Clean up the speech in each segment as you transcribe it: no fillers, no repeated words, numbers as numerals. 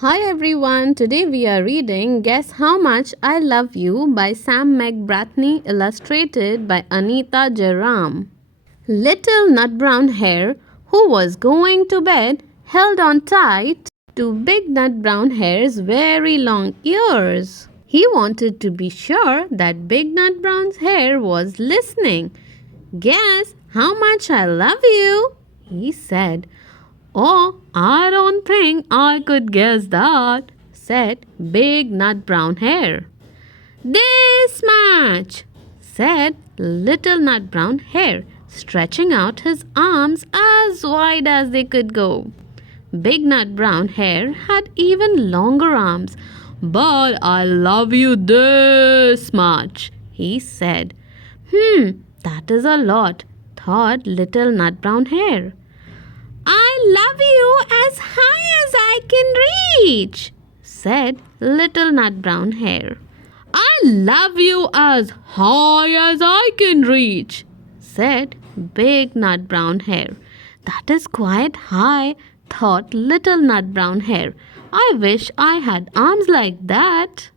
Hi everyone, today we are reading Guess How Much I Love You by Sam McBratney, illustrated by Anita Jeram. Little Nutbrown Hare, who was going to bed, held on tight to Big Nutbrown Hare's very long ears. He wanted to be sure that Big Nutbrown Hare was listening. Guess how much I love you, he said. Oh, I don't think I could guess that, said Big Nutbrown Hare. This much, said Little Nutbrown Hare, stretching out his arms as wide as they could go. Big Nutbrown Hare had even longer arms. But I love you this much, he said. That is a lot, thought Little Nutbrown Hare. I love you as high as I can reach, said Little Nutbrown Hare. I love you as high as I can reach, said Big Nutbrown Hare. That is quite high, thought Little Nutbrown Hare. I wish I had arms like that.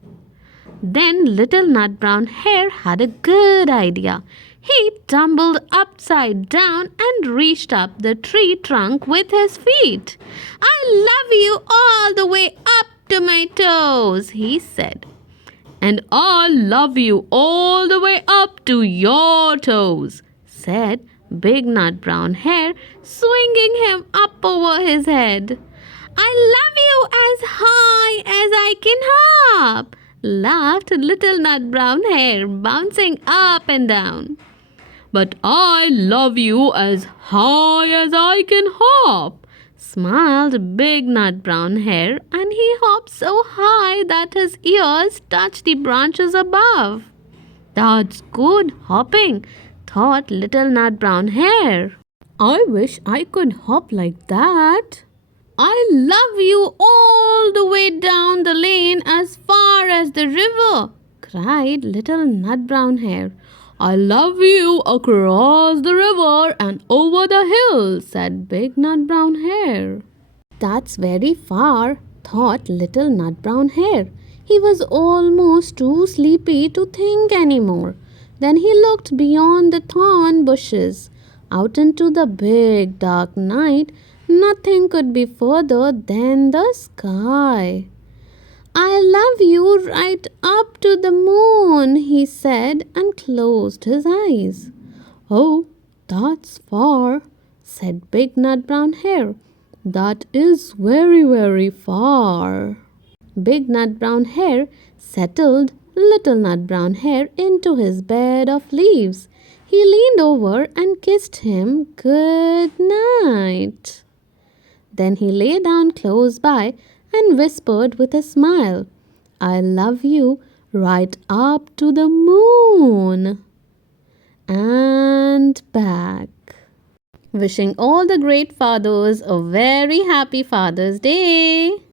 Then Little Nutbrown Hare had a good idea. He tumbled upside down and reached up the tree trunk with his feet. I love you all the way up to my toes, he said. And I love you all the way up to your toes, said Big Nutbrown Hare, swinging him up over his head. I love you as high as I can hop, laughed Little Nutbrown Hare, bouncing up and down. But I love you as high as I can hop, smiled Big Nutbrown Hare, and he hopped so high that his ears touched the branches above. That's good hopping, thought Little Nutbrown Hare. I wish I could hop like that. I love you all the way down the lane as far as the river, cried Little Nutbrown Hare. I love you across the river and over the hill, said Big Nutbrown Hare. That's very far, thought Little Nutbrown Hare. He was almost too sleepy to think any more. Then he looked beyond the thorn bushes, out into the big dark night. Nothing could be further than the sky. I love you right up to the moon, he said, and closed his eyes. Oh, that's far, said Big Nutbrown Hare. That is very, very far. Big Nutbrown Hare settled Little Nutbrown Hare into his bed of leaves. He leaned over and kissed him good night. Then he lay down close by and whispered with a smile, I love you right up to the moon and back. Wishing all the great fathers a very happy Father's Day.